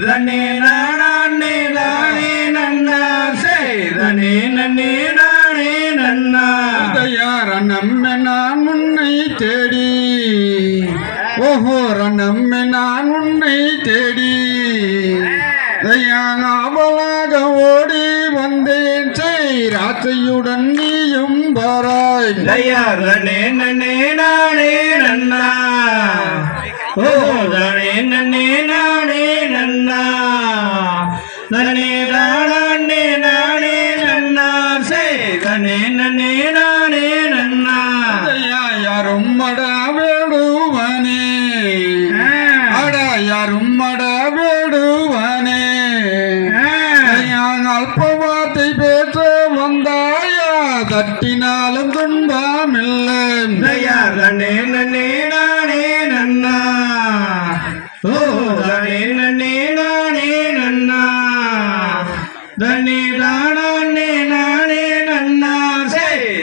தனே நானே நானே நன்னா சே தனே நன்னே நானே நன்னா யாரனம்மே நான் உன்னை தேடி ஓஹோ ரனம்மே நான் உன்னை தேடி அவளாக ஓடி வந்தேன் ராத்தையுடன் நீயும் பாராய் தனே நன்னே நானே நன்னா ஓ தனே நன்னே நானே நன்னா தனே நானே நானே நன்னா சே தனே நன்னே நானே நன்னா யாரும் மடா வேடுவானே அடா யாரும் மடா வேடுவானே அல்பவார்த்தை பேச வந்தாயா தட்டினாலும் துன்பமில்லை தனே நன்னே நானே நன்னா ஓ தனே நன்னே நானே நன்னா தனே தான